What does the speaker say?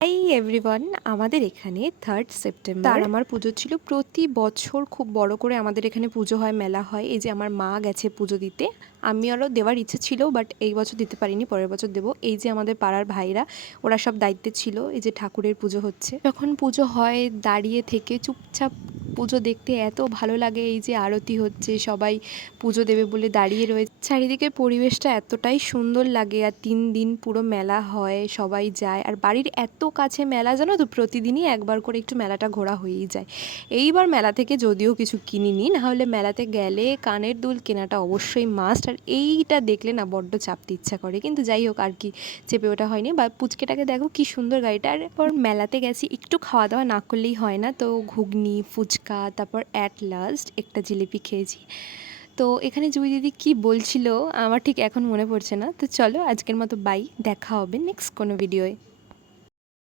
Hi everyone, আমাদের এখানে 3rd September আমার পুজো ছিল। প্রতি বছর খুব বড় করে আমাদের এখানে পুজো হয়, মেলা হয়। এই যে আমার মা গেছে পুজো দিতে, আমি আরও দেওয়ার ইচ্ছে ছিল, বাট এই বছর দিতে পারিনি, পরের বছর দেবো। এই যে আমাদের পাড়ার ভাইরা, ওরা সব দায়িত্বে ছিল। এই যে ঠাকুরের পুজো হচ্ছে, যখন পুজো হয় দাঁড়িয়ে থেকে চুপচাপ পুজো দেখতে এত ভালো লাগে। এই যে আরতি হচ্ছে, সবাই পুজো দেবে বলে দাঁড়িয়ে রয়েছে, চারিদিকে পরিবেশটা এতটাই সুন্দর লাগে। আর 3 দিন পুরো মেলা হয়, সবাই যায়। আর বাড়ির এত কাছে মেলা, জানো তো, প্রতিদিনই একবার করে একটু মেলাটা ঘোরা হয়েই যায়। এইবার মেলা থেকে যদিও কিছু কিনিনি, নাহলে মেলাতে গেলে কানের দুল কেনাটা অবশ্যই মাস্ট। আর এইটা দেখলে না বড্ড চাপতে ইচ্ছা করে, কিন্তু যাই হোক, আর কি চেপে ওঠা হয়নি। বা পুচকেটাকে দেখো কি সুন্দর গাড়িটা। আর পর মেলাতে গেছি, একটু খাওয়া দাওয়া না করলেই হয় না। তো ঘুগনি, ফুচকা, তারপর অ্যাট লাস্ট একটা জিলিপি খেয়েছি। তো এখানে জুই দিদি কি বলছিল আমার ঠিক এখন মনে পড়ছে না। তো চলো আজকের মতো বাই, দেখা হবে নেক্সট কোনো ভিডিওয়।